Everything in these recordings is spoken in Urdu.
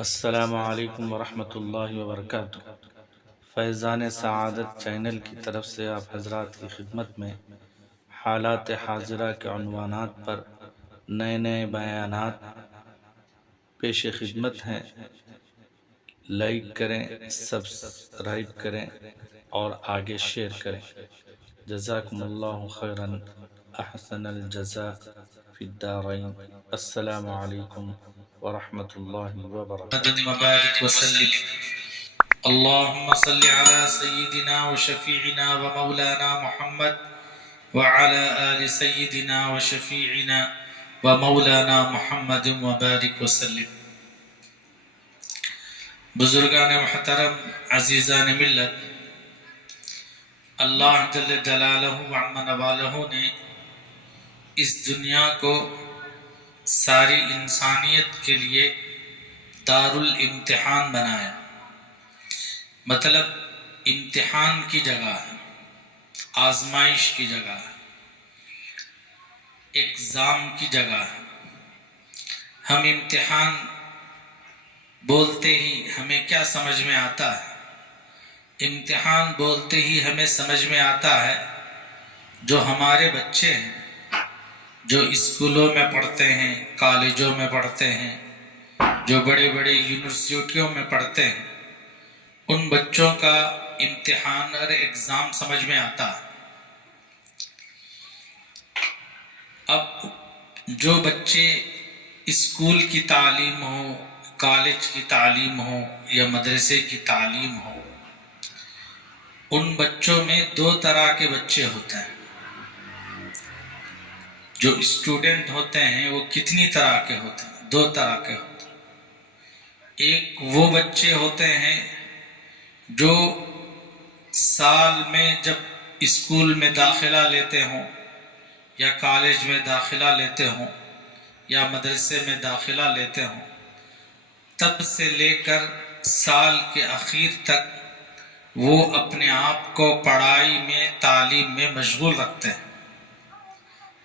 السلام علیکم ورحمۃ اللہ وبرکاتہ۔ فیضان سعادت چینل کی طرف سے آپ حضرات کی خدمت میں حالات حاضرہ کے عنوانات پر نئے نئے بیانات پیش خدمت ہیں۔ لائک کریں، سبسکرائب کریں اور آگے شیئر کریں۔ جزاکم اللہ خیرا، احسن الجزاء فی الدارین۔ السلام علیکم ورحمۃ اللہ وبرکاتہ۔ وبارك وسلم اللهم صل على سيدنا وشفيعنا ومولانا محمد وعلى آل سيدنا وشفيعنا ومولانا محمد وبارك وسلم۔ بزرگان محترم، عزیزان ملت، اللہ جل جلالہ وعم نوالہ نے اس دنیا کو ساری انسانیت کے لیے دار الامتحان بنایا۔ مطلب امتحان کی جگہ ہے، آزمائش کی جگہ ہے، ایگزام کی جگہ ہے۔ ہم امتحان بولتے ہی ہمیں کیا سمجھ میں آتا ہے؟ امتحان بولتے ہی ہمیں سمجھ میں آتا ہے جو ہمارے بچے ہیں، جو اسکولوں میں پڑھتے ہیں، کالجوں میں پڑھتے ہیں، جو بڑے بڑے یونیورسٹیوں میں پڑھتے ہیں، ان بچوں کا امتحان اور ایگزام سمجھ میں آتا ہے۔ اب جو بچے اسکول کی تعلیم ہو، کالج کی تعلیم ہو یا مدرسے کی تعلیم ہو، ان بچوں میں دو طرح کے بچے ہوتے ہیں۔ جو اسٹوڈنٹ ہوتے ہیں وہ کتنی طرح کے ہوتے ہیں؟ دو طرح کے ہوتے ہیں۔ ایک وہ بچے ہوتے ہیں جو سال میں جب اسکول میں داخلہ لیتے ہوں یا کالج میں داخلہ لیتے ہوں یا مدرسے میں داخلہ لیتے ہوں، تب سے لے کر سال کے اخیر تک وہ اپنے آپ کو پڑھائی میں، تعلیم میں مشغول رکھتے ہیں،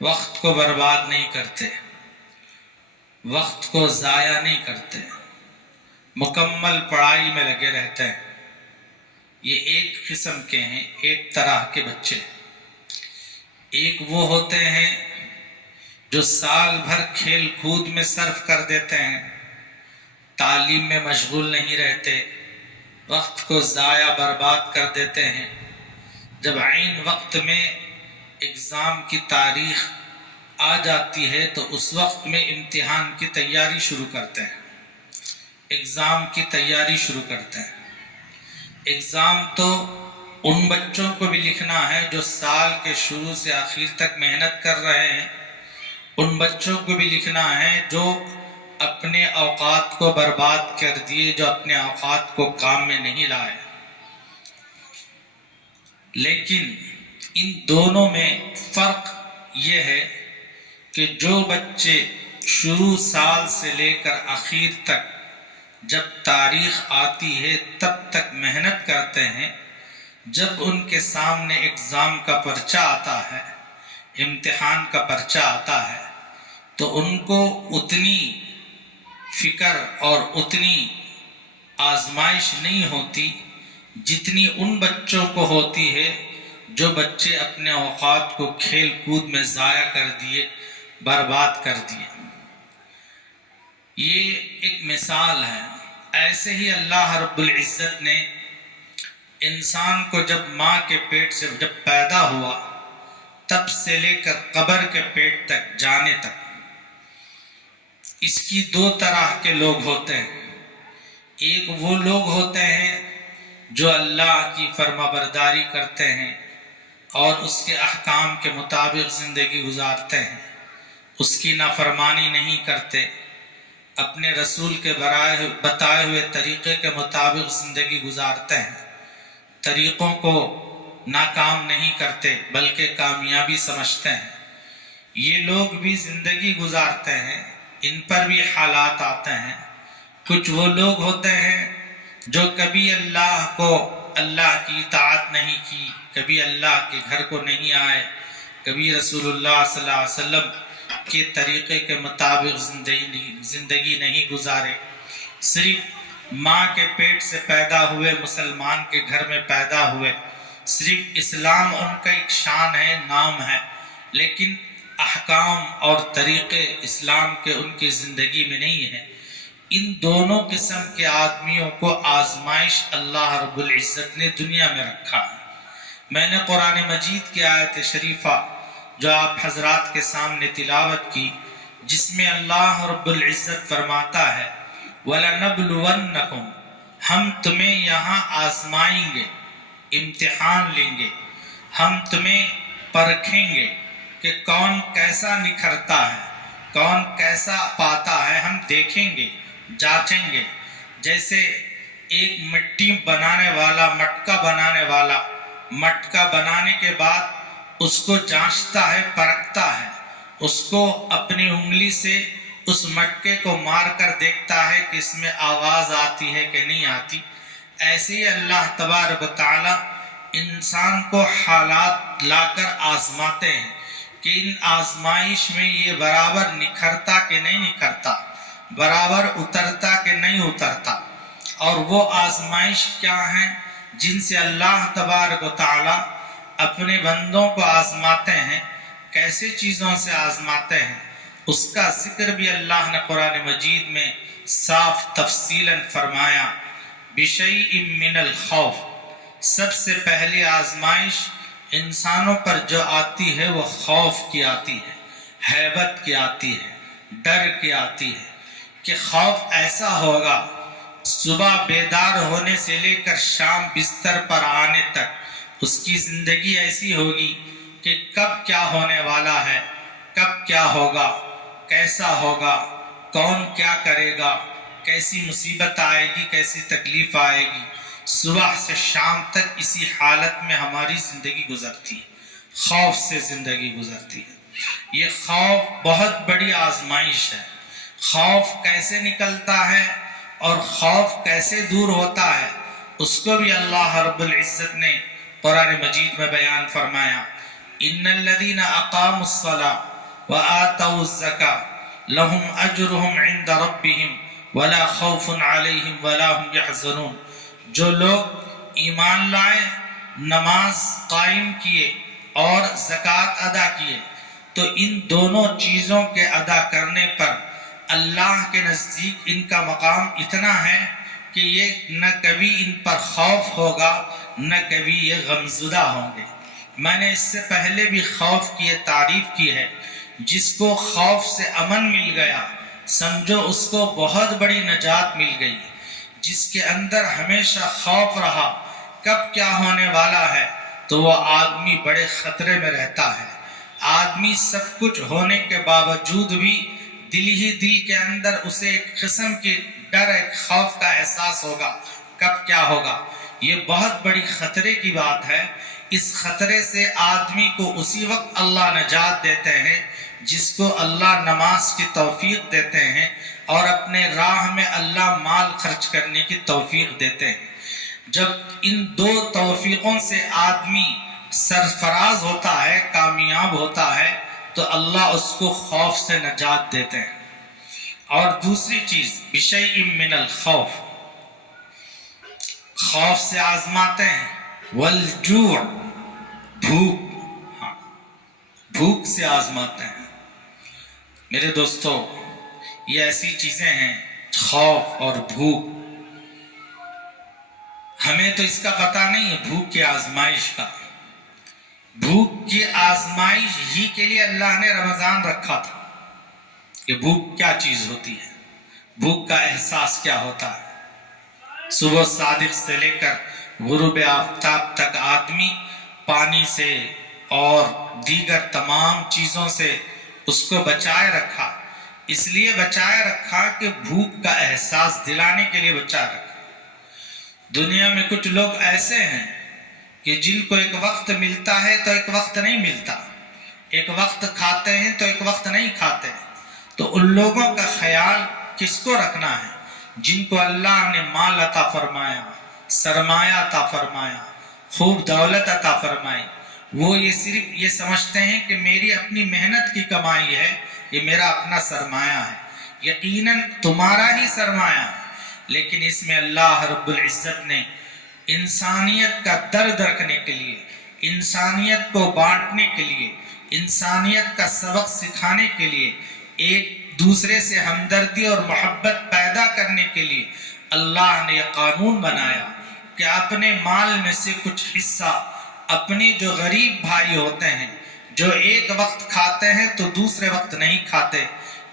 وقت کو برباد نہیں کرتے، وقت کو ضائع نہیں کرتے، مکمل پڑھائی میں لگے رہتے ہیں۔ یہ ایک قسم کے ہیں، ایک طرح کے بچے۔ ایک وہ ہوتے ہیں جو سال بھر کھیل کود میں صرف کر دیتے ہیں، تعلیم میں مشغول نہیں رہتے، وقت کو ضائع برباد کر دیتے ہیں۔ جب عین وقت میں ایگزام کی تاریخ آ جاتی ہے تو اس وقت میں امتحان کی تیاری شروع کرتے ہیں، ایگزام کی تیاری شروع کرتے ہیں۔ ایگزام تو ان بچوں کو بھی لکھنا ہے جو سال کے شروع سے آخر تک محنت کر رہے ہیں، ان بچوں کو بھی لکھنا ہے جو اپنے اوقات کو برباد کر دیے، جو اپنے اوقات کو کام میں نہیں لائے۔ لیکن ان دونوں میں فرق یہ ہے کہ جو بچے شروع سال سے لے کر آخر تک جب تاریخ آتی ہے تب تک محنت کرتے ہیں، جب ان کے سامنے ایگزام کا پرچہ آتا ہے، امتحان کا پرچہ آتا ہے، تو ان کو اتنی فکر اور اتنی آزمائش نہیں ہوتی جتنی ان بچوں کو ہوتی ہے جو بچے اپنے اوقات کو کھیل کود میں ضائع کر دیے، برباد کر دیے۔ یہ ایک مثال ہے۔ ایسے ہی اللہ رب العزت نے انسان کو جب ماں کے پیٹ سے جب پیدا ہوا تب سے لے کر قبر کے پیٹ تک جانے تک اس کی دو طرح کے لوگ ہوتے ہیں۔ ایک وہ لوگ ہوتے ہیں جو اللہ کی فرما برداری کرتے ہیں اور اس کے احکام کے مطابق زندگی گزارتے ہیں، اس کی نافرمانی نہیں کرتے، اپنے رسول کے بتائے ہوئے طریقے کے مطابق زندگی گزارتے ہیں، طریقوں کو ناکام نہیں کرتے بلکہ کامیابی سمجھتے ہیں۔ یہ لوگ بھی زندگی گزارتے ہیں، ان پر بھی حالات آتے ہیں۔ کچھ وہ لوگ ہوتے ہیں جو کبھی اللہ کی اطاعت نہیں کی، کبھی اللہ کے گھر کو نہیں آئے، کبھی رسول اللہ صلی اللہ علیہ وسلم کے طریقے کے مطابق زندگی نہیں گزارے، صرف ماں کے پیٹ سے پیدا ہوئے، مسلمان کے گھر میں پیدا ہوئے، صرف اسلام ان کا ایک شان ہے، نام ہے، لیکن احکام اور طریقے اسلام کے ان کی زندگی میں نہیں ہیں۔ ان دونوں قسم کے آدمیوں کو آزمائش اللہ رب العزت نے دنیا میں رکھا ہے۔ میں نے قرآن مجید کی آیت شریفہ جو آپ حضرات کے سامنے تلاوت کی، جس میں اللہ رب العزت فرماتا ہے وَلَنَبْلُوَنَّكُمْ، ہم تمہیں یہاں آزمائیں گے، امتحان لیں گے، ہم تمہیں پرکھیں گے کہ کون کیسا نکھرتا ہے، کون کیسا پاتا ہے، ہم دیکھیں گے، جانچیں گے۔ جیسے ایک مٹی بنانے والا، مٹکا بنانے والا، مٹکا بنانے کے بعد اس کو جانچتا ہے، پرکھتا ہے، اس کو اپنی انگلی سے اس مٹکے کو مار کر دیکھتا ہے کہ اس میں آواز آتی ہے کہ نہیں آتی۔ ایسے ہی اللہ تبارک و تعالی انسان کو حالات لا کر آزماتے ہیں کہ ان آزمائش میں یہ برابر نکھرتا کہ نہیں نکھرتا، برابر اترتا کہ نہیں اترتا۔ اور وہ آزمائش کیا ہیں جن سے اللہ تبارک و تعالی اپنے بندوں کو آزماتے ہیں، کیسے چیزوں سے آزماتے ہیں، اس کا ذکر بھی اللہ نے قرآن مجید میں صاف تفصیلاً فرمایا۔ بِشَيْءٍ مِّنَ الْخَوْفِ، سب سے پہلی آزمائش انسانوں پر جو آتی ہے وہ خوف کی آتی ہے، ہیبت کی آتی ہے، ڈر کی آتی ہے، کہ خوف ایسا ہوگا صبح بیدار ہونے سے لے کر شام بستر پر آنے تک اس کی زندگی ایسی ہوگی کہ کب کیا ہونے والا ہے، کب کیا ہوگا، کیسا ہوگا، کون کیا کرے گا، کیسی مصیبت آئے گی، کیسی تکلیف آئے گی۔ صبح سے شام تک اسی حالت میں ہماری زندگی گزرتی ہے، خوف سے زندگی گزرتی ہے۔ یہ خوف بہت بڑی آزمائش ہے۔ خوف کیسے نکلتا ہے اور خوف کیسے دور ہوتا ہے، اس کو بھی اللہ رب العزت نے قرآن مجید میں بیان فرمایا۔ ان الذین اقاموا الصلاۃ وآتوا الزکاۃ لهم اجرهم عند ربهم ولا خوف علیہم ولا هم یحزنون، جو لوگ ایمان لائے، نماز قائم کیے اور زکوٰۃ ادا کیے، تو ان دونوں چیزوں کے ادا کرنے پر اللہ کے نزدیک ان کا مقام اتنا ہے کہ یہ نہ کبھی ان پر خوف ہوگا، نہ کبھی یہ غمزدہ ہوں گے۔ میں نے اس سے پہلے بھی خوف کی یہ تعریف کی ہے، جس کو خوف سے امن مل گیا سمجھو اس کو بہت بڑی نجات مل گئی۔ جس کے اندر ہمیشہ خوف رہا کب کیا ہونے والا ہے، تو وہ آدمی بڑے خطرے میں رہتا ہے۔ آدمی سب کچھ ہونے کے باوجود بھی دل ہی دل کے اندر اسے ایک قسم کی ڈر، ایک خوف کا احساس ہوگا، کب کیا ہوگا۔ یہ بہت بڑی خطرے کی بات ہے۔ اس خطرے سے آدمی کو اسی وقت اللہ نجات دیتے ہیں جس کو اللہ نماز کی توفیق دیتے ہیں اور اپنے راہ میں اللہ مال خرچ کرنے کی توفیق دیتے ہیں۔ جب ان دو توفیقوں سے آدمی سرفراز ہوتا ہے، کامیاب ہوتا ہے، تو اللہ اس کو خوف سے نجات دیتے ہیں۔ اور دوسری چیز بِشَيْءٍ مِّنَ الْخَوْفِ، خوف سے آزماتے ہیں، وَالْجُوعِ، بھوک، بھوک سے آزماتے ہیں۔ میرے دوستو، یہ ایسی چیزیں ہیں، خوف اور بھوک، ہمیں تو اس کا پتہ نہیں ہے بھوک کی آزمائش کا۔ بھوک کی آزمائش ہی کے لیے اللہ نے رمضان رکھا تھا کہ بھوک کیا چیز ہوتی ہے، بھوک کا احساس کیا ہوتا ہے۔ صبح صادق سے لے کر غروب آفتاب تک آدمی پانی سے اور دیگر تمام چیزوں سے اس کو بچائے رکھا، اس لیے بچائے رکھا کہ بھوک کا احساس دلانے کے لیے بچائے رکھا۔ دنیا میں کچھ لوگ ایسے ہیں کہ جن کو ایک وقت ملتا ہے تو ایک وقت نہیں ملتا، ایک وقت کھاتے ہیں تو ایک وقت نہیں کھاتے۔ تو ان لوگوں کا خیال کس کو رکھنا ہے؟ جن کو اللہ نے مال عطا فرمایا، سرمایہ عطا فرمایا، خوب دولت عطا فرمائی، وہ یہ صرف یہ سمجھتے ہیں کہ میری اپنی محنت کی کمائی ہے، یہ میرا اپنا سرمایہ ہے۔ یقیناً تمہارا ہی سرمایہ ہے، لیکن اس میں اللہ رب العزت نے انسانیت کا درد رکھنے کے لیے، انسانیت کو بانٹنے کے لیے، انسانیت کا سبق سکھانے کے لیے، ایک دوسرے سے ہمدردی اور محبت پیدا کرنے کے لیے اللہ نے یہ قانون بنایا کہ اپنے مال میں سے کچھ حصہ اپنے جو غریب بھائی ہوتے ہیں، جو ایک وقت کھاتے ہیں تو دوسرے وقت نہیں کھاتے،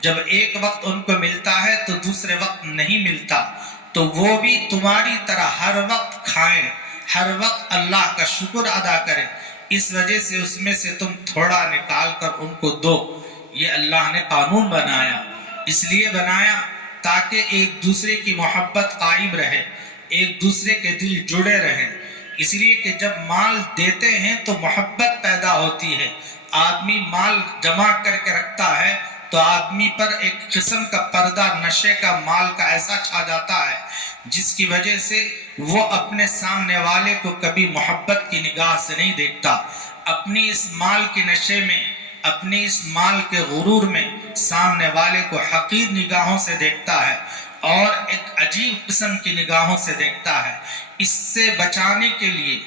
جب ایک وقت ان کو ملتا ہے تو دوسرے وقت نہیں ملتا، تو وہ بھی تمہاری طرح ہر وقت کھائیں، ہر وقت اللہ کا شکر ادا کریں، اس وجہ سے اس میں سے تم تھوڑا نکال کر ان کو دو۔ یہ اللہ نے قانون بنایا، اس لیے بنایا تاکہ ایک دوسرے کی محبت قائم رہے، ایک دوسرے کے دل جڑے رہیں۔ اس لیے کہ جب مال دیتے ہیں تو محبت پیدا ہوتی ہے، آدمی مال جمع کر کے رکھتا ہے تو آدمی پر ایک قسم کا پردہ نشے کا، مال کا ایسا چھا جاتا ہے جس کی وجہ سے وہ اپنے سامنے والے کو کبھی محبت کی نگاہ سے نہیں دیکھتا، اپنی اس مال کے نشے میں، اپنی اس مال کے غرور میں سامنے والے کو حقیر نگاہوں سے دیکھتا ہے اور ایک عجیب قسم کی نگاہوں سے دیکھتا ہے۔ اس سے بچانے کے لیے،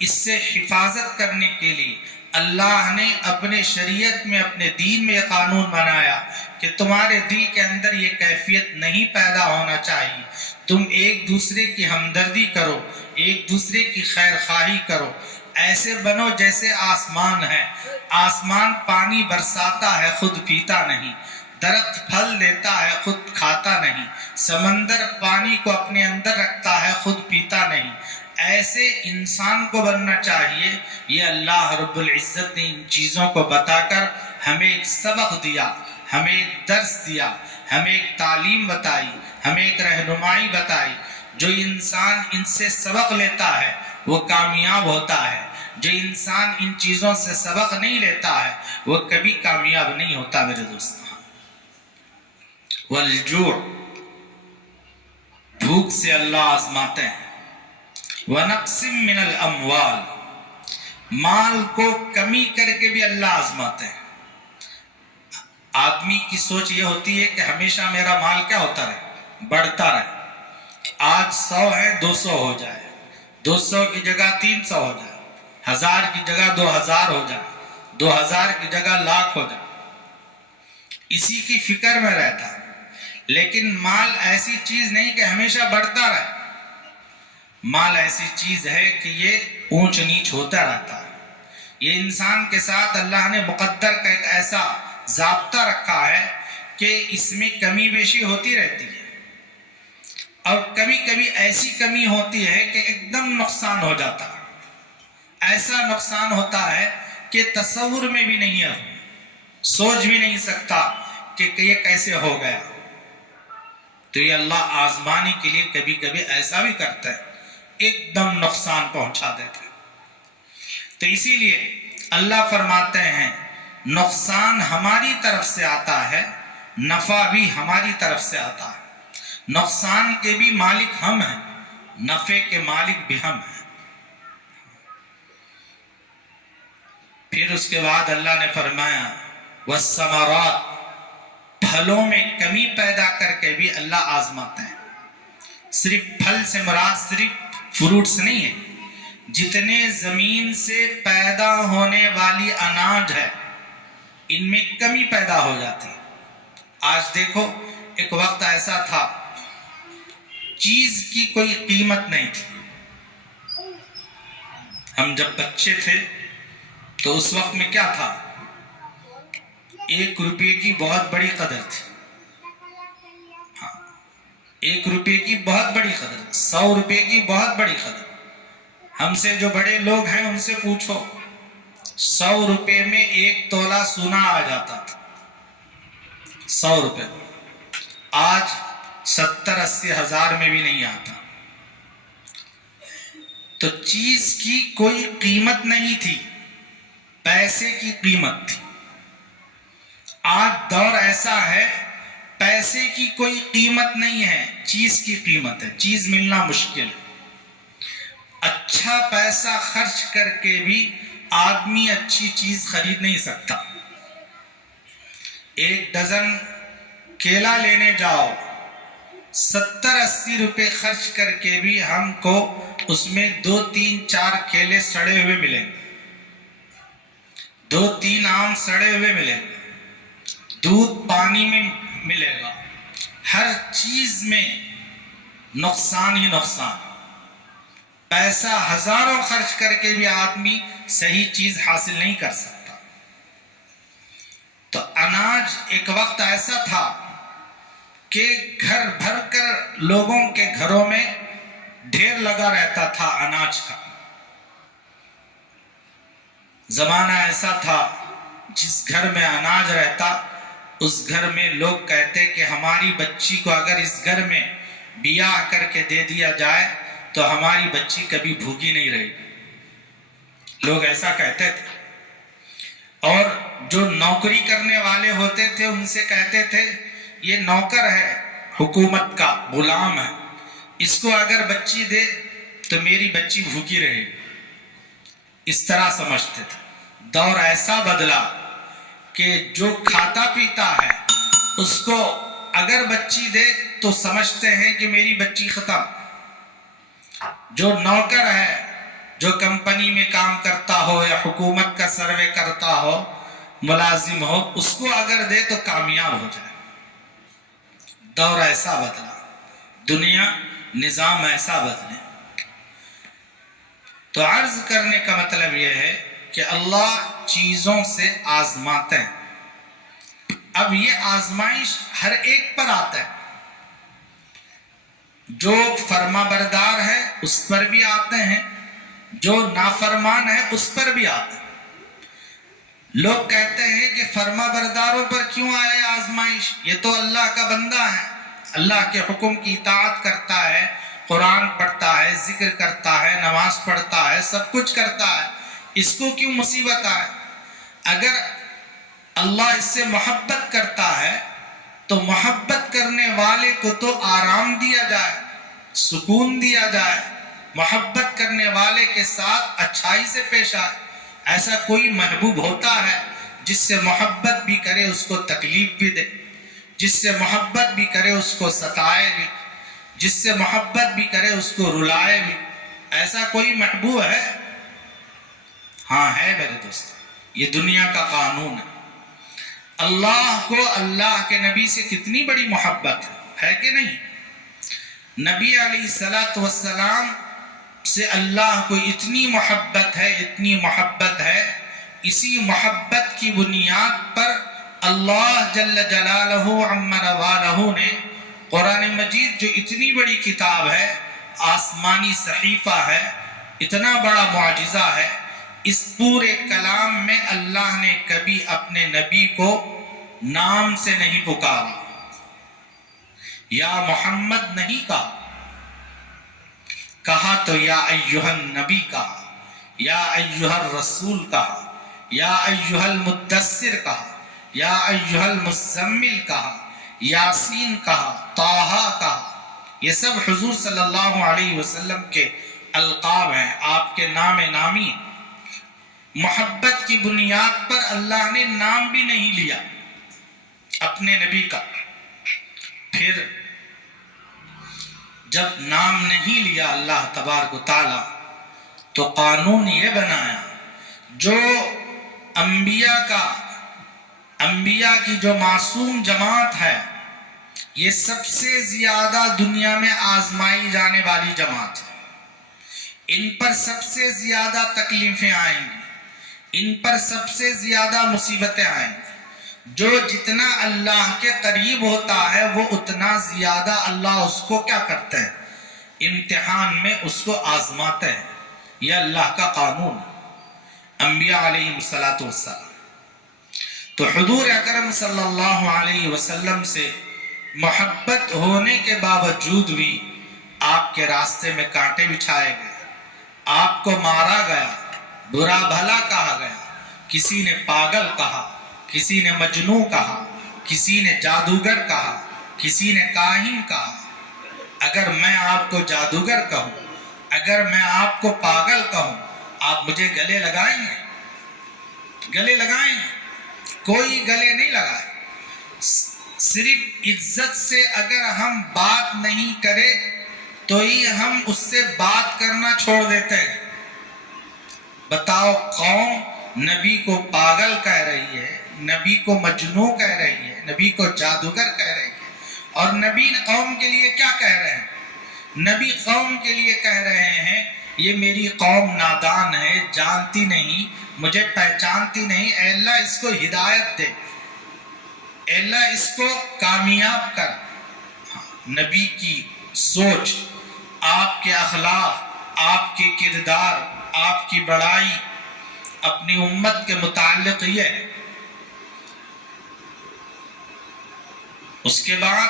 اس سے حفاظت کرنے کے لیے اللہ نے اپنے شریعت میں، اپنے دین میں یہ قانون بنایا کہ تمہارے دل کے اندر یہ کیفیت نہیں پیدا ہونا چاہیے، تم ایک دوسرے کی ہمدردی کرو، ایک دوسرے کی خیر خواہی کرو، ایسے بنو جیسے آسمان ہے، آسمان پانی برساتا ہے خود پیتا نہیں، درخت پھل دیتا ہے خود کھاتا نہیں، سمندر پانی کو اپنے اندر رکھتا ہے خود پیتا نہیں، ایسے انسان کو بننا چاہیے۔ یہ اللہ رب العزت نے ان چیزوں کو بتا کر ہمیں ایک سبق دیا، ہمیں ایک درس دیا، ہمیں ایک تعلیم بتائی، ہمیں ایک رہنمائی بتائی۔ جو انسان ان سے سبق لیتا ہے وہ کامیاب ہوتا ہے، جو انسان ان چیزوں سے سبق نہیں لیتا ہے وہ کبھی کامیاب نہیں ہوتا۔ میرے دوستوں، والجوع، بھوک سے اللہ آزماتے ہیں، وَنَقْسِم مِّنَ الْأَمْوَالِ، مال کو کمی کر کے بھی اللہ آزماتے ہیں۔ آدمی کی سوچ یہ ہوتی ہے کہ ہمیشہ میرا مال کیا ہوتا رہے، بڑھتا رہے، آج 100 ہے 200 ہو جائے، 200 کی جگہ 300 ہو جائے، 1000 کی جگہ 2000 ہو جائے، 2000 کی جگہ لاکھ ہو جائے، اسی کی فکر میں رہتا ہے۔ لیکن مال ایسی چیز نہیں کہ ہمیشہ بڑھتا رہے، مال ایسی چیز ہے کہ یہ اونچ نیچ ہوتا رہتا ہے۔ یہ انسان کے ساتھ اللہ نے مقدر کا ایک ایسا ضابطہ رکھا ہے کہ اس میں کمی بیشی ہوتی رہتی ہے، اور کبھی کبھی ایسی کمی ہوتی ہے کہ ایک دم نقصان ہو جاتا ہے، ایسا نقصان ہوتا ہے کہ تصور میں بھی نہیں ہے، سوچ بھی نہیں سکتا کہ یہ کیسے ہو گیا۔ تو یہ اللہ آزمانے کے لیے کبھی کبھی ایسا بھی کرتا ہے، ایک دم نقصان پہنچا دیتا ہے۔ تو اسی لیے اللہ فرماتے ہیں نقصان ہماری طرف سے آتا ہے، نفع بھی ہماری طرف سے آتا ہے، نقصان کے بھی مالک ہم ہیں، نفع کے مالک بھی ہم ہیں۔ پھر اس کے بعد اللہ نے فرمایا والثمرات، پھلوں میں کمی پیدا کر کے بھی اللہ آزماتے ہیں۔ صرف پھل سے مراد صرف فروٹس نہیں ہے، جتنے زمین سے پیدا ہونے والی اناج ہے ان میں کمی پیدا ہو جاتی ہے۔ آج دیکھو، ایک وقت ایسا تھا چیز کی کوئی قیمت نہیں تھی۔ ہم جب بچے تھے تو اس وقت میں کیا تھا، 1 روپے کی بہت بڑی قدر تھی، 1 روپے کی بہت بڑی قدر، 100 روپے کی بہت بڑی قدر۔ ہم سے جو بڑے لوگ ہیں ان سے پوچھو، 100 روپے میں 1 تولہ سونا آ جاتا تھا، 100 روپے، آج 70-80 ہزار میں بھی نہیں آتا۔ تو چیز کی کوئی قیمت نہیں تھی، پیسے کی قیمت تھی۔ آج دور ایسا ہے پیسے کی کوئی قیمت نہیں ہے، چیز کی قیمت ہے، چیز ملنا مشکل ہے۔ اچھا پیسہ خرچ کر کے بھی آدمی اچھی چیز خرید نہیں سکتا۔ 1 ڈزن کیلا لینے جاؤ 70-80 روپے خرچ کر کے بھی ہم کو اس میں 2-3-4 کیلے سڑے ہوئے ملیں گے، 2-3 آم سڑے ہوئے ملیں گے، دودھ پانی میں ملے گا، ہر چیز میں نقصان ہی نقصان، پیسہ ہزاروں خرچ کر کے بھی آدمی صحیح چیز حاصل نہیں کر سکتا۔ تو اناج ایک وقت ایسا تھا کہ گھر بھر کر لوگوں کے گھروں میں ڈھیر لگا رہتا تھا اناج کا۔ زمانہ ایسا تھا جس گھر میں اناج رہتا اس گھر میں لوگ کہتے کہ ہماری بچی کو اگر اس گھر میں بیاہ کر کے دے دیا جائے تو ہماری بچی کبھی بھوکی نہیں رہے گی، لوگ ایسا کہتے تھے۔ اور جو نوکری کرنے والے ہوتے تھے ان سے کہتے تھے یہ نوکر ہے، حکومت کا غلام ہے، اس کو اگر بچی دے تو میری بچی بھوکی رہے گی، اس طرح سمجھتے تھے۔ دور ایسا بدلا کہ جو کھاتا پیتا ہے اس کو اگر بچی دے تو سمجھتے ہیں کہ میری بچی ختم، جو نوکر ہے، جو کمپنی میں کام کرتا ہو یا حکومت کا سروے کرتا ہو، ملازم ہو، اس کو اگر دے تو کامیاب ہو جائے۔ دور ایسا بدلا، دنیا نظام ایسا بدلے۔ تو عرض کرنے کا مطلب یہ ہے کہ اللہ چیزوں سے آزماتے ہیں۔ اب یہ آزمائش ہر ایک پر آتا ہے، جو فرما بردار ہے اس پر بھی آتے ہیں، جو نافرمان ہے اس پر بھی آتے ہیں۔ لوگ کہتے ہیں کہ فرما برداروں پر کیوں آئے آزمائش، یہ تو اللہ کا بندہ ہے، اللہ کے حکم کی اطاعت کرتا ہے، قرآن پڑھتا ہے، ذکر کرتا ہے، نماز پڑھتا ہے، سب کچھ کرتا ہے، اس کو کیوں مصیبت آئے؟ اگر اللہ اس سے محبت کرتا ہے تو محبت کرنے والے کو تو آرام دیا جائے، سکون دیا جائے، محبت کرنے والے کے ساتھ اچھائی سے پیش آئے۔ ایسا کوئی محبوب ہوتا ہے جس سے محبت بھی کرے اس کو تکلیف بھی دے، جس سے محبت بھی کرے اس کو ستائے بھی، جس سے محبت بھی کرے اس کو رلائے بھی؟ ایسا کوئی محبوب ہے؟ ہاں ہے میرے دوست، یہ دنیا کا قانون ہے۔ اللہ کو اللہ کے نبی سے کتنی بڑی محبت ہے کہ نہیں؟ نبی علیہ السلام سے اللہ کو اتنی محبت ہے، اتنی محبت ہے، اسی محبت کی بنیاد پر اللہ جل جلالہ عم نوالہ نے قرآن مجید جو اتنی بڑی کتاب ہے، آسمانی صحیفہ ہے، اتنا بڑا معجزہ ہے، اس پورے کلام میں اللہ نے کبھی اپنے نبی کو نام سے نہیں پکارا، یا محمد نہیں کہا تو یا ایہا النبی کہا، یا ایہا الرسول کہا، یا ایہا المدثر کہا، یا ایہا المزمل کہا، یاسین کہا، طٰہٰ کہا۔ یہ سب حضور صلی اللہ علیہ وسلم کے القاب ہیں، آپ کے نام نامی۔ محبت کی بنیاد پر اللہ نے نام بھی نہیں لیا اپنے نبی کا۔ پھر جب نام نہیں لیا اللہ تبارک و تعالی تو قانون یہ بنایا، جو انبیاء کی جو معصوم جماعت ہے، یہ سب سے زیادہ دنیا میں آزمائی جانے والی جماعت ہے۔ ان پر سب سے زیادہ تکلیفیں آئیں گی، ان پر سب سے زیادہ مصیبتیں آئیں گی۔ جو جتنا اللہ کے قریب ہوتا ہے وہ اتنا زیادہ اللہ اس کو کیا کرتے ہیں؟ امتحان میں اس کو آزماتے ہیں۔ یہ اللہ کا قانون ہے۔ انبیاء علیہ السلام تو حضور اکرم صلی اللہ علیہ وسلم سے محبت ہونے کے باوجود بھی آپ کے راستے میں کانٹے بچھائے گئے، آپ کو مارا گیا، برا بھلا کہا گیا، کسی نے پاگل کہا، کسی نے مجنوں کہا، کسی نے جادوگر کہا، کسی نے کاہن کہا۔ اگر میں آپ کو جادوگر کہوں، اگر میں آپ کو پاگل کہوں، آپ مجھے گلے لگائیں گے؟ گلے لگائیں گے؟ کوئی گلے نہیں لگائے۔ صرف عزت سے اگر ہم بات نہیں کرے تو ہی ہم اس سے بات کرنا چھوڑ دیتے ہیں۔ بتاؤ، قوم نبی کو پاگل کہہ رہی ہے، نبی کو مجنون کہہ رہی ہے، نبی کو جادوگر کہہ رہی ہے، اور نبی قوم کے لیے کیا کہہ رہے ہیں؟ نبی قوم کے لیے کہہ رہے ہیں یہ میری قوم نادان ہے، جانتی نہیں، مجھے پہچانتی نہیں، اے اللہ اس کو ہدایت دے، اے اللہ اس کو کامیاب کر۔ نبی کی سوچ، آپ کے اخلاق، آپ کے کردار، آپ کی بڑائی اپنی امت کے متعلق یہ ہے۔ اس کے بعد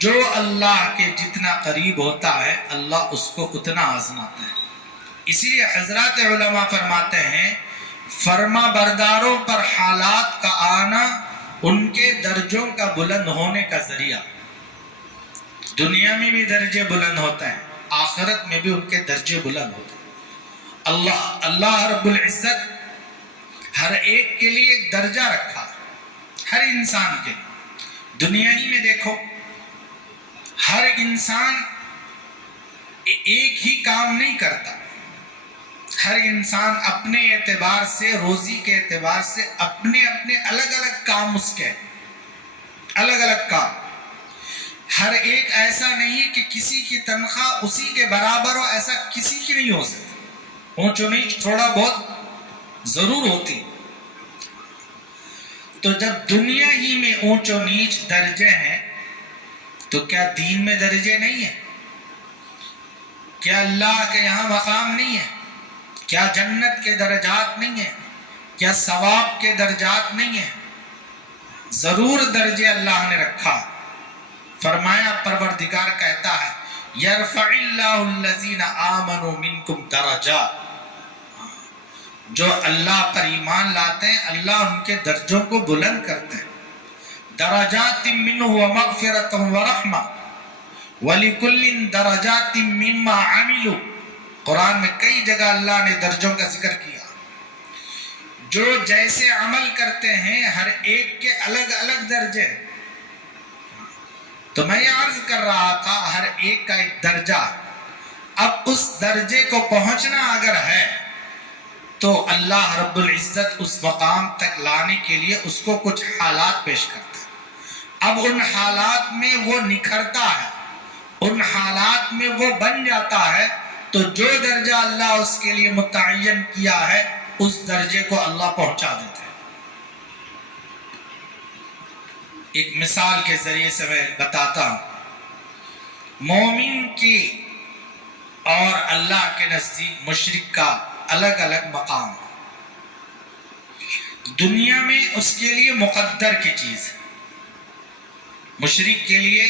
جو اللہ کے جتنا قریب ہوتا ہے اللہ اس کو اتنا آزماتا ہے۔ اسی لیے حضرات علماء فرماتے ہیں فرما برداروں پر حالات کا آنا ان کے درجوں کا بلند ہونے کا ذریعہ۔ دنیا میں بھی درجے بلند ہوتے ہیں، آخرت میں بھی ان کے درجے بلند ہوتے ہیں۔ اللہ رب العزت ہر ایک کے لیے ایک درجہ رکھا، ہر انسان کے۔ دنیا ہی میں دیکھو، ہر انسان ایک ہی کام نہیں کرتا، ہر انسان اپنے اعتبار سے، روزی کے اعتبار سے اپنے الگ الگ کام، اس کے الگ الگ کام۔ ہر ایک ایسا نہیں کہ کسی کی تنخواہ اسی کے برابر ہو، ایسا کسی کی نہیں ہو سکتا۔ اونچ و نیچ تھوڑا بہت ضرور ہوتی۔ تو جب دنیا ہی میں اونچ و نیچ درجے ہیں تو کیا دین میں درجے نہیں ہیں؟ کیا اللہ کے یہاں مقام نہیں ہے؟ کیا جنت کے درجات نہیں ہیں؟ کیا ثواب کے درجات نہیں ہیں؟ ضرور درجے اللہ نے رکھا۔ فرمایا پروردگار کہتا ہے یرفع اللہ الذین آمنوا منکم درجات، جو اللہ پر ایمان لاتے ہیں اللہ ان کے درجوں کو بلند کرتے ہیں۔ درجات منہ ومغفرۃ ورحمہ ولکل درجات مما عملوا، قرآن میں کئی جگہ اللہ نے درجوں کا ذکر کیا۔ جو جیسے عمل کرتے ہیں ہر ایک کے الگ الگ درجے۔ تو میں یہ عرض کر رہا تھا ہر ایک کا ایک درجہ، اب اس درجے کو پہنچنا اگر ہے تو اللہ رب العزت اس مقام تک لانے کے لیے اس کو کچھ حالات پیش کرتا ہے۔ اب ان حالات میں وہ نکھرتا ہے، ان حالات میں وہ بن جاتا ہے، تو جو درجہ اللہ اس کے لیے متعین کیا ہے اس درجے کو اللہ پہنچا دیتا ہے۔ ایک مثال کے ذریعے سے میں بتاتا ہوں، مومن کی اور اللہ کے نزدیک مشرک کا الگ الگ مقام۔ دنیا میں اس کے لیے مقدر کی چیز ہے، مشرک کے لیے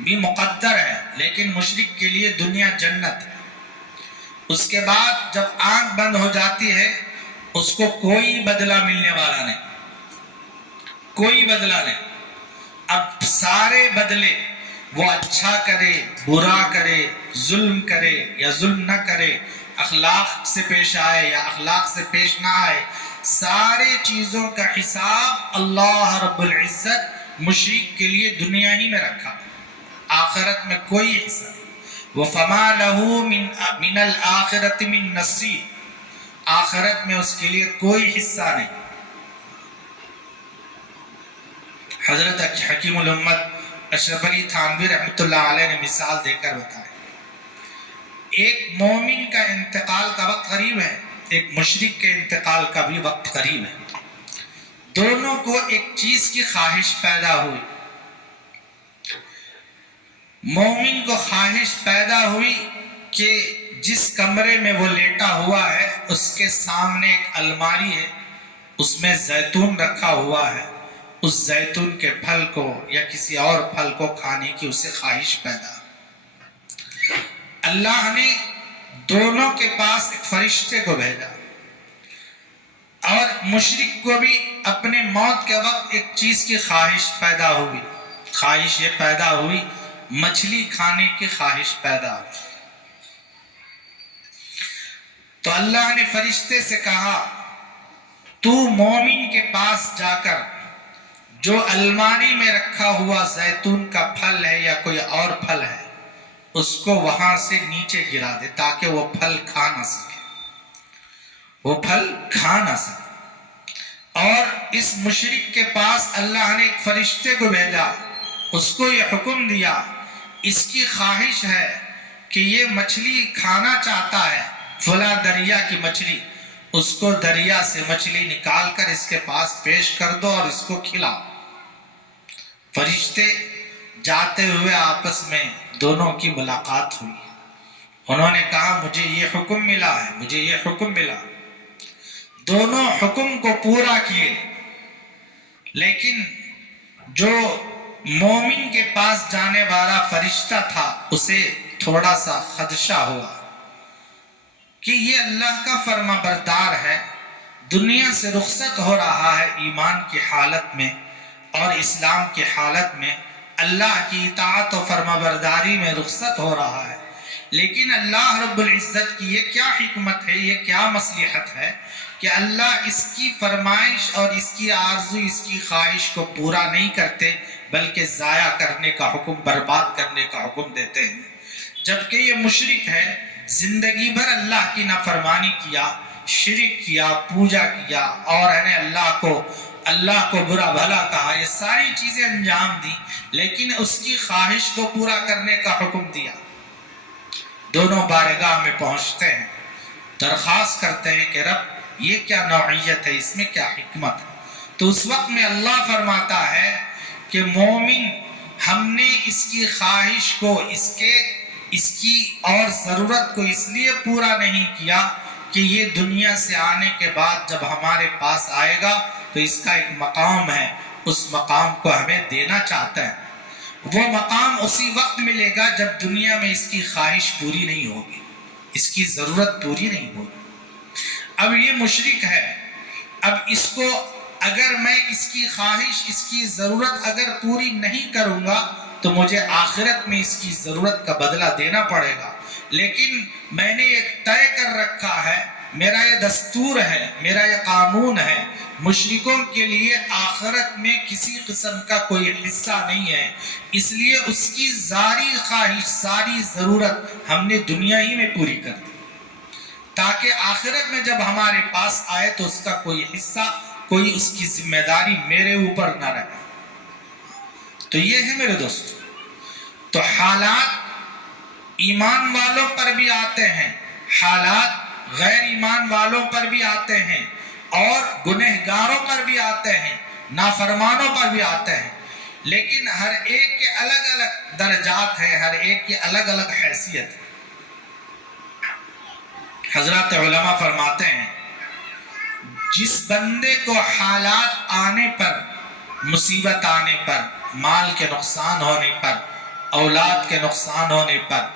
بھی مقدر ہے، لیکن مشرک کے لیے دنیا جنت ہے۔ اس کے بعد جب آنکھ بند ہو جاتی ہے اس کو کوئی بدلہ ملنے والا نہیں، کوئی بدلہ نہیں۔ اب سارے بدلے، وہ اچھا کرے برا کرے، ظلم کرے یا ظلم نہ کرے، اخلاق سے پیش آئے یا اخلاق سے پیش نہ آئے، سارے چیزوں کا حساب اللہ رب العزت مشرک کے لیے دنیا ہی میں رکھا، آخرت میں کوئی حصہ نہیں۔ وَفَمَا لَهُ مِنَ الْآخِرَةِ مِن نَصِيبٍ، آخرت میں اس کے لیے کوئی حصہ نہیں۔ حضرت حکیم الامت اشرف علی تھانوی رحمۃ اللہ علیہ نے مثال دے کر بتایا، ایک مومن کا انتقال کا وقت قریب ہے، ایک مشرک کے انتقال کا بھی وقت قریب ہے۔ دونوں کو ایک چیز کی خواہش پیدا ہوئی، مومن کو خواہش پیدا ہوئی کہ جس کمرے میں وہ لیٹا ہوا ہے اس کے سامنے ایک الماری ہے، اس میں زیتون رکھا ہوا ہے، اس زیتون کے پھل کو یا کسی اور پھل کو کھانے کی اسے خواہش پیدا۔ اللہ نے دونوں کے پاس ایک فرشتے کو بھیجا، اور مشرک کو بھی اپنے موت کے وقت ایک چیز کی خواہش پیدا ہوئی، خواہش یہ پیدا ہوئی مچھلی کھانے کی خواہش پیدا ہوئی۔ تو اللہ نے فرشتے سے کہا تو مومن کے پاس جا کر جو الماری میں رکھا ہوا زیتون کا پھل ہے یا کوئی اور پھل ہے اس کو وہاں سے نیچے گرا دے تاکہ وہ پھل کھا نہ سکے، وہ پھل کھا نہ سکے۔ اور اس مشرک کے پاس اللہ نے ایک فرشتے کو بھیجا، اس کو یہ حکم دیا، اس کی خواہش ہے کہ یہ مچھلی کھانا چاہتا ہے، فلاں دریا کی مچھلی، اس کو دریا سے مچھلی نکال کر اس کے پاس پیش کر دو اور اس کو کھلاؤ۔ فرشتے جاتے ہوئے آپس میں دونوں کی ملاقات ہوئی، انہوں نے کہا مجھے یہ حکم ملا ہے، مجھے یہ حکم ملا۔ دونوں حکم کو پورا کیے، لیکن جو مومن کے پاس جانے والا فرشتہ تھا اسے تھوڑا سا خدشہ ہوا کہ یہ اللہ کا فرما بردار ہے، دنیا سے رخصت ہو رہا ہے ایمان کی حالت میں اور اسلام کی حالت میں، اللہ کی اطاعت و فرما برداری میں رخصت ہو رہا ہے، لیکن اللہ رب العزت کی یہ کیا حکمت ہے، یہ کیا مصلحت ہے کہ اللہ اس کی فرمائش اور اس کی آرزو، اس کی خواہش کو پورا نہیں کرتے بلکہ ضائع کرنے کا حکم، برباد کرنے کا حکم دیتے ہیں۔ جبکہ یہ مشرک ہے، زندگی بھر اللہ کی نافرمانی کیا، شرک کیا، پوجا کیا اور اللہ کو برا بھلا کہا، یہ ساری چیزیں انجام دی، لیکن اس کی خواہش کو پورا کرنے کا حکم دیا۔ دونوں بارگاہ میں پہنچتے ہیں، درخواست کرتے ہیں کہ رب یہ کیا نوعیت ہے، اس میں کیا حکمت ہے؟ تو اس وقت میں اللہ فرماتا ہے کہ مومن، ہم نے اس کی خواہش کو، اس کی اور ضرورت کو اس لیے پورا نہیں کیا کہ یہ دنیا سے آنے کے بعد جب ہمارے پاس آئے گا تو اس کا ایک مقام ہے، اس مقام کو ہمیں دینا چاہتا ہے۔ وہ مقام اسی وقت ملے گا جب دنیا میں اس کی خواہش پوری نہیں ہوگی، اس کی ضرورت پوری نہیں ہوگی۔ اب یہ مشرک ہے، اب اس کو اگر میں اس کی خواہش، اس کی ضرورت اگر پوری نہیں کروں گا تو مجھے آخرت میں اس کی ضرورت کا بدلہ دینا پڑے گا، لیکن میں نے ایک طے کر رکھا ہے، میرا یہ دستور ہے، میرا یہ قانون ہے، مشرکوں کے لیے آخرت میں کسی قسم کا کوئی حصہ نہیں ہے، اس لیے اس کی ساری خواہش، ساری ضرورت ہم نے دنیا ہی میں پوری کر دی تاکہ آخرت میں جب ہمارے پاس آئے تو اس کا کوئی حصہ، کوئی اس کی ذمہ داری میرے اوپر نہ رہے۔ تو یہ ہے میرے دوستو، تو حالات ایمان والوں پر بھی آتے ہیں، حالات غیر ایمان والوں پر بھی آتے ہیں، اور گنہگاروں پر بھی آتے ہیں، نافرمانوں پر بھی آتے ہیں، لیکن ہر ایک کے الگ الگ درجات ہیں، ہر ایک کی الگ الگ حیثیت ہے۔ حضرات علماء فرماتے ہیں جس بندے کو حالات آنے پر، مصیبت آنے پر، مال کے نقصان ہونے پر، اولاد کے نقصان ہونے پر،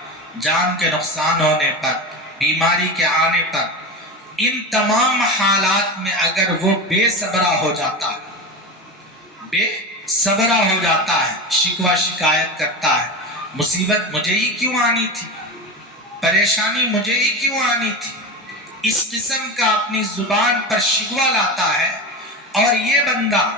جان کے نقصان ہونے پر، بیماری کے آنے پر، ان تمام حالات میں اگر وہ بے صبرہ ہو جاتا ہے، بے صبرہ ہو جاتا ہے، شکوہ شکایت کرتا ہے، مصیبت مجھے ہی کیوں آنی تھی، پریشانی مجھے ہی کیوں آنی تھی، اس قسم کا اپنی زبان پر شکوہ لاتا ہے، اور یہ بندہ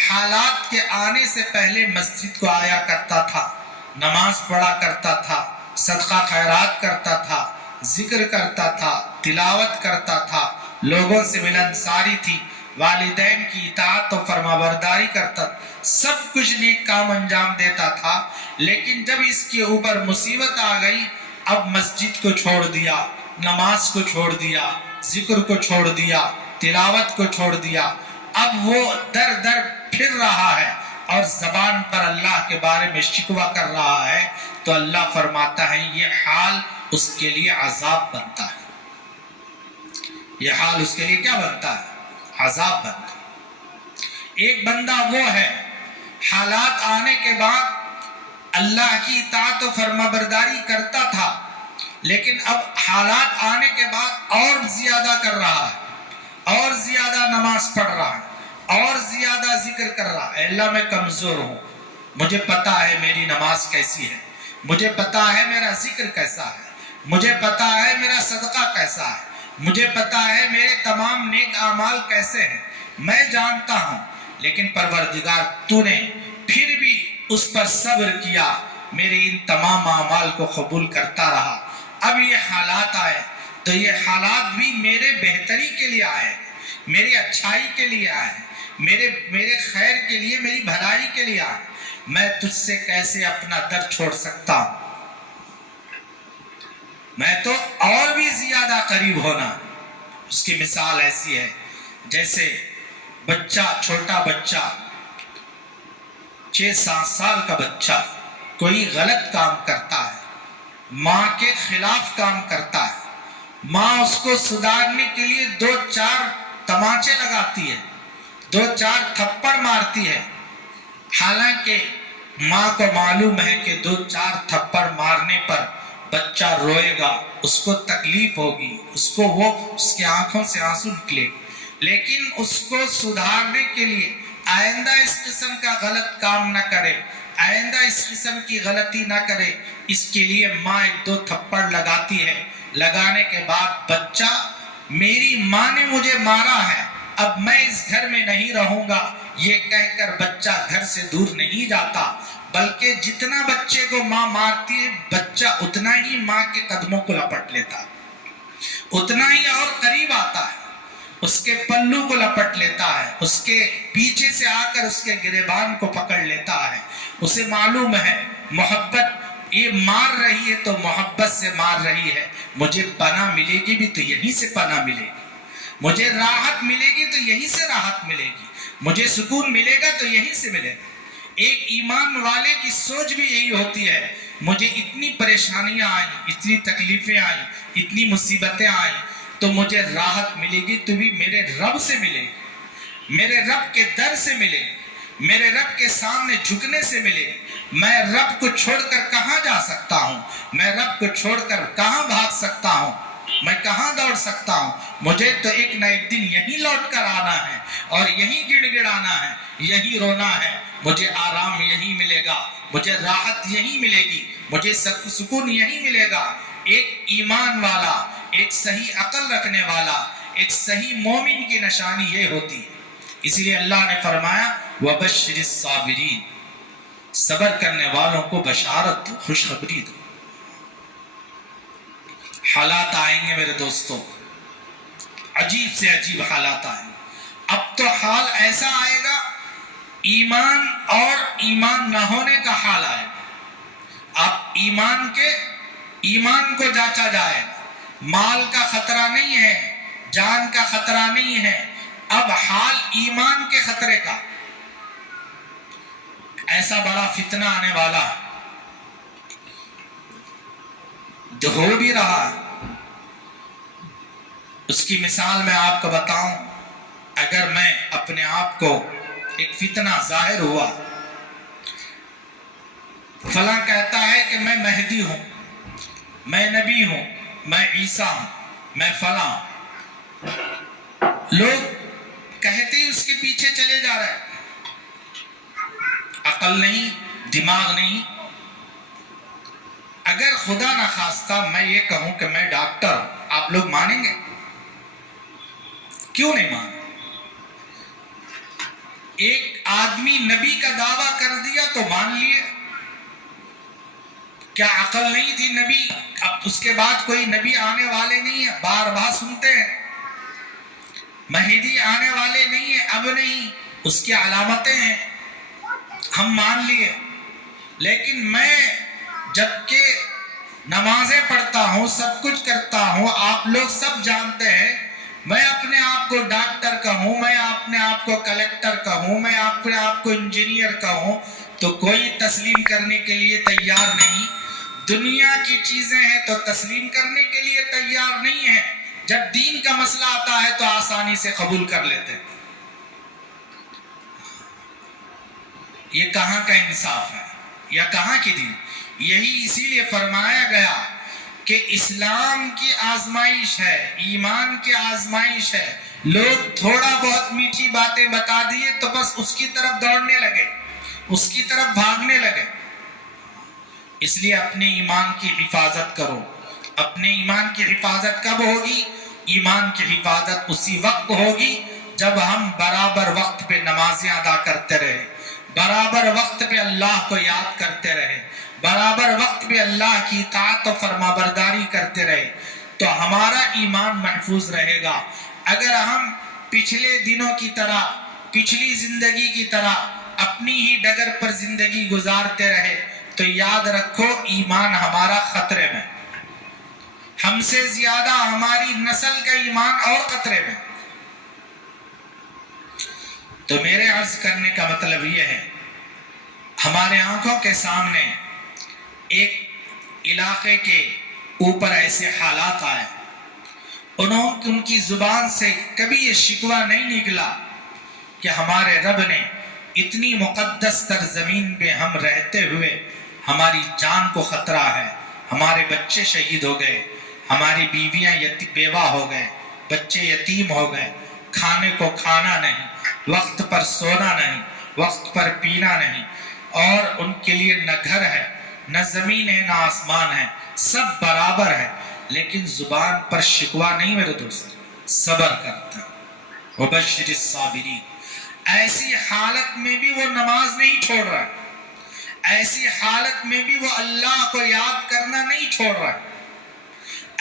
حالات کے آنے سے پہلے مسجد کو آیا کرتا تھا، نماز پڑھا کرتا تھا، صدقہ خیرات کرتا تھا، ذکر کرتا تھا، تلاوت کرتا تھا، لوگوں سے ملنساری تھی، والدین کی اطاعت و فرمانبرداری کرتا تھا، سب کچھ نیک کام انجام دیتا تھا، لیکن جب اس کے اوپر مصیبت آ گئی، اب مسجد کو چھوڑ دیا، نماز کو چھوڑ دیا، ذکر کو چھوڑ دیا، تلاوت کو چھوڑ دیا، اب وہ در در پھر رہا ہے اور زبان پر اللہ کے بارے میں شکوہ کر رہا ہے، تو اللہ فرماتا ہے یہ حال اس کے لیے عذاب بنتا ہے، یہ حال اس کے لیے کیا بنتا ہے؟ عذاب بنتا ہے۔ ایک بندہ وہ ہے حالات آنے کے بعد اللہ کی اطاعت و فرمانبرداری کرتا تھا، لیکن اب حالات آنے کے بعد اور زیادہ کر رہا ہے، اور زیادہ نماز پڑھ رہا ہے، اور زیادہ ذکر کر رہا ہے۔ اللہ میں کمزور ہوں، مجھے پتا ہے میری نماز کیسی ہے، مجھے پتا ہے میرا ذکر کیسا ہے، مجھے پتا ہے میرا صدقہ کیسا ہے، مجھے پتا ہے میرے تمام نیک اعمال کیسے ہیں، میں جانتا ہوں لیکن پروردگار تو نے پھر بھی اس پر صبر کیا، میرے ان تمام اعمال کو قبول کرتا رہا۔ اب یہ حالات آئے تو یہ حالات بھی میرے بہتری کے لیے آئے، میری اچھائی کے لیے آئے، میرے خیر کے لیے، میری بھلائی کے لیے آئے۔ میں تجھ سے کیسے اپنا در چھوڑ سکتا ہوں؟ میں تو اور بھی زیادہ قریب ہونا۔ اس کی مثال ایسی ہے جیسے بچہ، چھوٹا بچہ، 6-7 سال کا بچہ کوئی غلط کام کرتا ہے، ماں کے خلاف کام کرتا ہے، ماں اس کو سدھارنے کے لیے 2-4 تماچے لگاتی ہے، 2-4 تھپڑ مارتی ہے، حالانکہ ماں کو معلوم ہے کہ 2-4 تھپڑ مارنے پر بچہ روئے گا، اس کو تکلیف ہوگی، اس کی آنکھوں سے آنسو نکلے، لیکن اس کو سدھارنے کے لیے آئندہ اس قسم کا غلط کام نہ کرے، آئندہ اس قسم کی غلطی نہ کرے، اس کے لیے ماں 1-2 تھپڑ لگاتی ہے۔ لگانے کے بعد بچہ، میری ماں نے مجھے مارا ہے، اب میں اس گھر میں نہیں رہوں گا، یہ کہہ کر بچہ گھر سے دور نہیں جاتا، بلکہ جتنا بچے کو ماں مارتی ہے بچہ اتنا ہی ماں کے قدموں کو لپٹ لیتا، اتنا ہی اور قریب آتا ہے، اس کے پلو کو لپٹ لیتا ہے، اس کے پیچھے سے آ کر اس کے گریبان کو پکڑ لیتا ہے۔ اسے معلوم ہے محبت، یہ مار رہی ہے تو محبت سے مار رہی ہے، مجھے پناہ ملے گی بھی تو یہیں سے پناہ ملے گی، مجھے راحت ملے گی تو یہیں سے راحت ملے گی، مجھے سکون ملے گا تو یہیں سے ملے گا۔ ایک ایمان والے کی سوچ بھی یہی ہوتی ہے، مجھے اتنی پریشانیاں آئیں، اتنی تکلیفیں آئیں، اتنی مصیبتیں آئیں، تو مجھے راحت ملے گی تو بھی میرے رب سے ملے گی، میرے رب کے در سے ملے گی، میرے رب کے سامنے جھکنے سے ملے گی۔ میں رب کو چھوڑ کر کہاں جا سکتا ہوں؟ میں رب کو چھوڑ کر کہاں بھاگ سکتا ہوں؟ میں کہاں دوڑ سکتا ہوں؟ مجھے تو ایک نہ ایک دن یہیں لوٹ کر آنا ہے اور یہیں گڑ گڑانا ہے، یہیں رونا ہے، مجھے آرام یہیں ملے گا، مجھے راحت یہیں ملے گی، مجھے سکون یہیں ملے گا۔ ایک ایمان والا، ایک صحیح عقل رکھنے والا، ایک صحیح مومن کی نشانی یہ ہوتی ہے۔ اس لیے اللہ نے فرمایا وَبَشِّرِ الصَّابِرِينَ، صبر کرنے والوں کو بشارت دو، خوشخبری دو۔ حالات آئیں گے میرے دوستوں، عجیب سے عجیب حالات آئیں گے۔ اب تو حال ایسا آئے گا، ایمان اور ایمان نہ ہونے کا حال آئے گا۔ اب ایمان کو جانچا جائے، مال کا خطرہ نہیں ہے، جان کا خطرہ نہیں ہے، اب حال ایمان کے خطرے کا۔ ایسا بڑا فتنہ آنے والا ہے، جو ہو بھی رہا ہے۔ اس کی مثال میں آپ کو بتاؤں، اگر میں اپنے آپ کو ایک فتنہ ظاہر ہوا، فلاں کہتا ہے کہ میں مہدی ہوں، میں نبی ہوں، میں عیسیٰ ہوں، میں فلاں، لوگ کہتے ہی اس کے پیچھے چلے جا رہے ہیں، عقل نہیں، دماغ نہیں۔ اگر خدا نخواستہ میں یہ کہوں کہ میں ڈاکٹر ہوں، آپ لوگ مانیں گے؟ کیوں نہیں مانیں؟ ایک آدمی نبی کا دعویٰ کر دیا تو مان لیے، کیا عقل نہیں تھی نبی؟ اب اس کے بعد کوئی نبی آنے والے نہیں ہیں، بار بار سنتے ہیں، مہدی آنے والے نہیں ہیں، اب نہیں، اس کی علامتیں ہیں، ہم مان لیے۔ لیکن میں جبکہ نمازیں پڑھتا ہوں، سب کچھ کرتا ہوں، آپ لوگ سب جانتے ہیں، میں اپنے آپ کو ڈاکٹر کہوں، میں اپنے آپ کو کلیکٹر کہوں، میں اپنے آپ کو انجینئر کہوں، تو کوئی تسلیم کرنے کے لیے تیار نہیں۔ دنیا کی چیزیں ہیں تو تسلیم کرنے کے لیے تیار نہیں ہے، جب دین کا مسئلہ آتا ہے تو آسانی سے قبول کر لیتے ہیں۔ یہ کہاں کا انصاف ہے یا کہاں کی دین؟ یہی اسی لیے فرمایا گیا کہ اسلام کی آزمائش ہے، ایمان کی آزمائش ہے۔ لوگ تھوڑا بہت میٹھی باتیں بتا دیے تو بس اس کی طرف دوڑنے لگے، اس کی طرف بھاگنے لگے۔ اس لیے اپنے ایمان کی حفاظت کرو۔ اپنے ایمان کی حفاظت کب ہوگی؟ ایمان کی حفاظت اسی وقت ہوگی جب ہم برابر وقت پہ نمازیں ادا کرتے رہے، برابر وقت پہ اللہ کو یاد کرتے رہے، برابر وقت پہ اللہ کی اطاعت و فرما برداری کرتے رہے، تو ہمارا ایمان محفوظ رہے گا۔ اگر ہم پچھلے دنوں کی طرح، پچھلی زندگی کی طرح اپنی ہی ڈگر پر زندگی گزارتے رہے تو یاد رکھو ایمان ہمارا خطرے میں، ہم سے زیادہ ہماری نسل کا ایمان اور خطرے میں۔ تو میرے عرض کرنے کا مطلب یہ ہے، ہمارے آنکھوں کے سامنے ایک علاقے کے اوپر ایسے حالات آئے، ان کی زبان سے کبھی یہ شکوہ نہیں نکلا کہ ہمارے رب نے اتنی مقدس تر زمین پہ ہم رہتے ہوئے ہماری جان کو خطرہ ہے، ہمارے بچے شہید ہو گئے، ہماری بیویاں بیوہ ہو گئے، بچے یتیم ہو گئے، کھانے کو کھانا نہیں، وقت پر سونا نہیں، وقت پر پینا نہیں، اور ان کے لیے نہ گھر ہے، نہ زمین ہے، نہ آسمان ہے، سب برابر ہے، لیکن زبان پر شکوہ نہیں میرے دوست، صبر کرتا۔ وبشر الصابرین، ایسی حالت میں بھی وہ نماز نہیں چھوڑ رہا، ایسی حالت میں بھی وہ اللہ کو یاد کرنا نہیں چھوڑ رہا،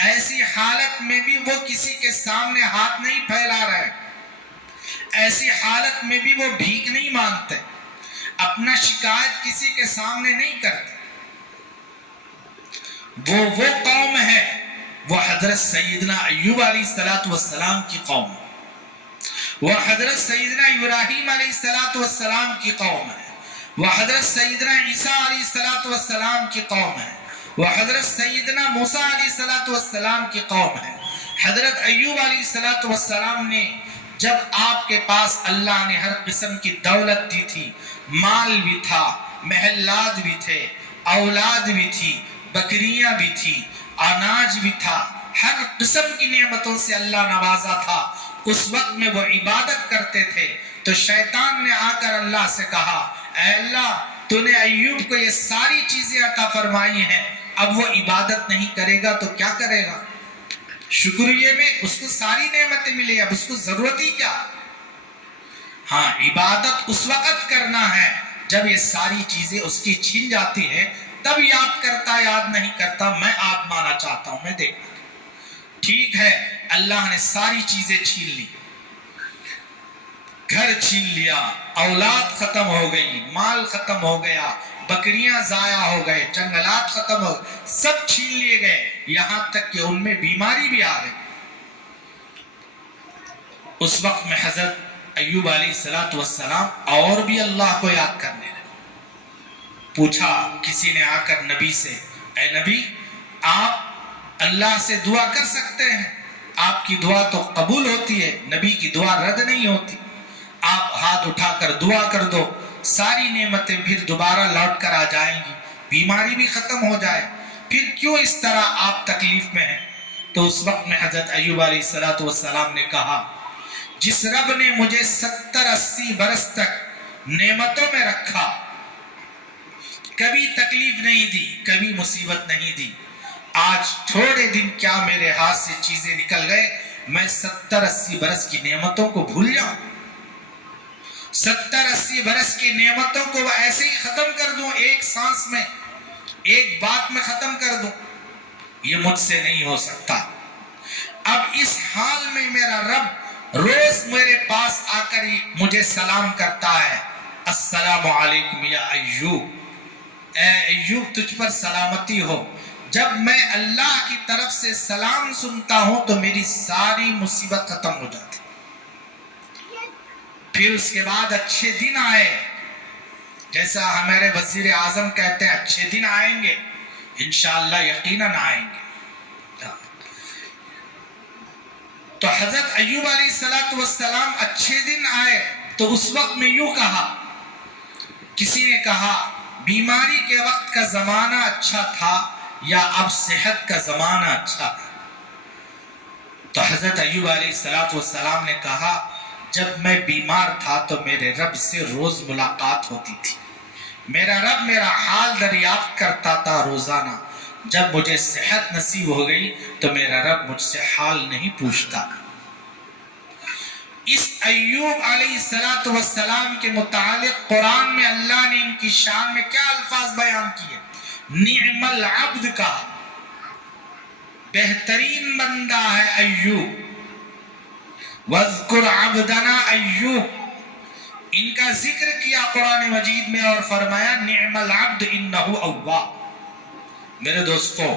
ایسی حالت میں بھی وہ کسی کے سامنے ہاتھ نہیں پھیلا رہے، ایسی حالت میں بھی وہ بھیک نہیں مانگتے، اپنا شکایت کسی کے سامنے نہیں کرتے۔ وہ قوم ہے، وہ حضرت سیدنا ایوب علیہ السلام کی قوم ہے، وہ حضرت سیدنا ابراہیم علیہ السلام کی قوم ہے، وہ حضرت سیدنا عیسیٰ علیہ السلام کی قوم ہے، وہ حضرت سیدنا موسیٰ علیہ السلام کی قوم ہے۔ حضرت ایوب علیہ السلام نے جب آپ کے پاس اللہ نے ہر قسم کی دولت دی تھی، مال بھی تھا، محلات بھی تھے، اولاد بھی تھی، بکریاں بھی تھی، اناج بھی تھا، ہر قسم کی نعمتوں سے اللہ نوازا تھا، اس وقت میں وہ عبادت کرتے تھے۔ تو شیطان نے آ کر اللہ سے کہا، اے اللہ تو نے ایوب کو یہ ساری چیزیں عطا فرمائی ہیں، اب وہ عبادت نہیں کرے گا تو کیا کرے گا؟ شکریہ میں اس کو ساری نعمتیں ملے، اب اس کو ضرورت ہی کیا؟ ہاں، عبادت اس وقت کرنا ہے جب یہ ساری چیزیں اس کی چھن جاتی ہیں، تب یاد کرتا، یاد نہیں کرتا۔ میں آزمانا چاہتا ہوں، میں دیکھنا۔ ٹھیک ہے، اللہ نے ساری چیزیں چھین لی، گھر چھین لیا، اولاد ختم ہو گئی، مال ختم ہو گیا، بکریاں ضائع ہو گئے، جنگلات ختم ہو گئے، سب چھین لیے گئے، یہاں تک کہ ان میں بیماری بھی آ گئی۔ اس وقت میں حضرت ایوب علیہ السلام اور بھی اللہ کو یاد کرنے لگے۔ پوچھا کسی نے آ کر نبی سے، اے نبی آپ اللہ سے دعا کر سکتے ہیں؟ آپ کی دعا تو قبول ہوتی ہے، نبی کی دعا رد نہیں ہوتی، آپ ہاتھ اٹھا کر دعا کر دو، ساری نعمتیں پھر دوبارہ لوٹ کر آ جائیں گی، بیماری بھی ختم ہو جائے، پھر کیوں اس طرح آپ تکلیف میں ہیں؟ تو اس وقت میں حضرت ایوب علیہ السلام نے کہا، جس رب نے مجھے 70-80 برس تک نعمتوں میں رکھا، کبھی تکلیف نہیں دی، کبھی مصیبت نہیں دی، آج تھوڑے دن کیا میرے ہاتھ سے چیزیں نکل گئے، میں 70-80 برس کی نعمتوں کو بھول جاؤں؟ 70-80 برس کی نعمتوں کو ایسے ہی ختم کر دوں، ایک سانس میں، ایک بات میں ختم کر دوں؟ یہ مجھ سے نہیں ہو سکتا۔ اب اس حال میں میرا رب روز میرے پاس آ کر ہی مجھے سلام کرتا ہے، السلام علیکم یا ایوب، اے ایوب تجھ پر سلامتی ہو۔ جب میں اللہ کی طرف سے سلام سنتا ہوں تو میری ساری مصیبت ختم ہو جاتی۔ پھر اس کے بعد اچھے دن آئے، جیسا ہمارے وزیر اعظم کہتے ہیں اچھے دن آئیں گے، انشاءاللہ یقیناً آئیں گے۔ تو حضرت ایوب علیہ السلام اچھے دن آئے تو اس وقت میں یوں کہا، کسی نے کہا بیماری کے وقت کا زمانہ اچھا تھا یا اب صحت کا زمانہ اچھا ہے؟ تو حضرت ایوب علیہ السلام نے کہا، جب میں بیمار تھا تو میرے رب سے روز ملاقات ہوتی تھی، میرا رب میرا حال دریافت کرتا تھا روزانہ، جب مجھے صحت نصیب ہو گئی تو میرا رب مجھ سے حال نہیں پوچھتا۔ اس ایوب علیہ السلام کے متعلق قرآن میں اللہ نے ان کی شان میں کیا الفاظ بیان کیے؟ نعم العبد کا، بہترین بندہ ہے ایوب، وَاذْكُرْ عَبْدَنَا ایوب، ان کا ذکر کیا قرآن مجید میں اور فرمایا نعم العبد انہو اواب۔ میرے دوستو،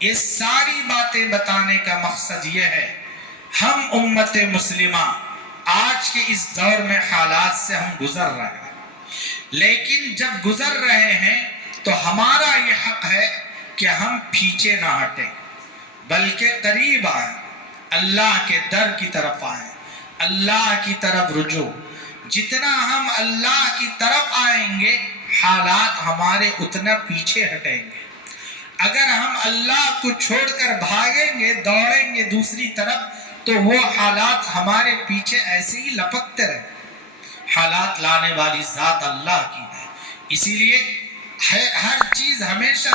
یہ ساری باتیں بتانے کا مقصد یہ ہے، ہم امت مسلمہ آج کے اس دور میں حالات سے ہم گزر رہے ہیں، لیکن جب گزر رہے ہیں تو ہمارا یہ حق ہے کہ ہم پیچھے نہ ہٹیں بلکہ قریب آئیں، اللہ کے در کی طرف آئیں، اللہ کی طرف رجوع۔ جتنا ہم اللہ کی طرف آئیں گے حالات ہمارے اتنا پیچھے ہٹیں گے۔ اگر ہم اللہ کو چھوڑ کر بھاگیں گے، دوڑیں گے دوسری طرف، تو وہ حالات ہمارے پیچھے ایسے ہی لپکتے رہیں۔ حالات لانے والی ذات اللہ کی ہے، اسی لیے ہر چیز ہمیشہ